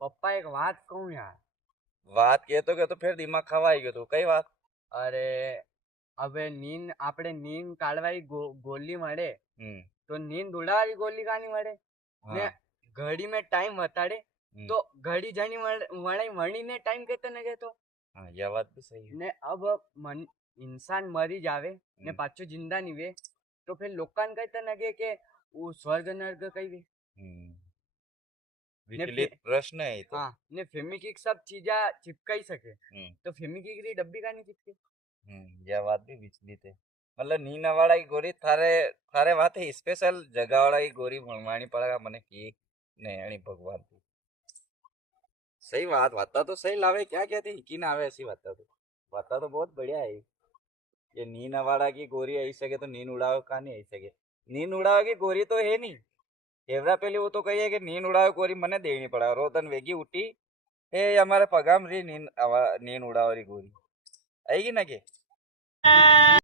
પપ્પા એક વાત કહું યાર. વાત કહેતો કે તો ફેર દિમાગ ખવાઈ ગયો તું. કઈ વાત? અરે હવે આપણે નીંદ કાઢવાય ગોલી મળે તો નીંદ ઉડાવવાની ગોલી કાની મળે ને ઘડી મેં ટાઈમ બતાડે તો ઘડી જાની વણીને ટાઈમ કેતો ને કેતો. હા ये बात भी सही है. ને અબ ઇન્સાન મરી જાવે ને પાછો જિંદા નીવે તો ફિર લોકાન કહેતા નગે કે वो स्वर्ग नर्क कही विचलित प्रश्न है तो. हाँ ने फेमिकिक सब चीजा चिपकाई सके तो फेमिकिक री डब्बी का नहीं चिपके. यह बात भी विचलित है. मतलब नीना वाला की गोरी थारे थारे बात है स्पेशल जगह वाला की गोरी बनवानी पड़ेगा मने की नहीं अणी भगवान की सही बात वाता तो सही लावे क्या कहती की ना आवे ऐसी वाता तो बहुत बढ़िया है ये नीना वाला की गोरी आई सके तो नींद उड़ावे का नहीं आई सके. नींद उड़ावे की गोरी तो है नहीं. एवरा पहले वो तो कही कि नींद उड़ावे गोरी मने देनी पड़ा रोतन वेगी उठी ए हमारे पगाम री नींद उड़ावे गोरी आएगी ना के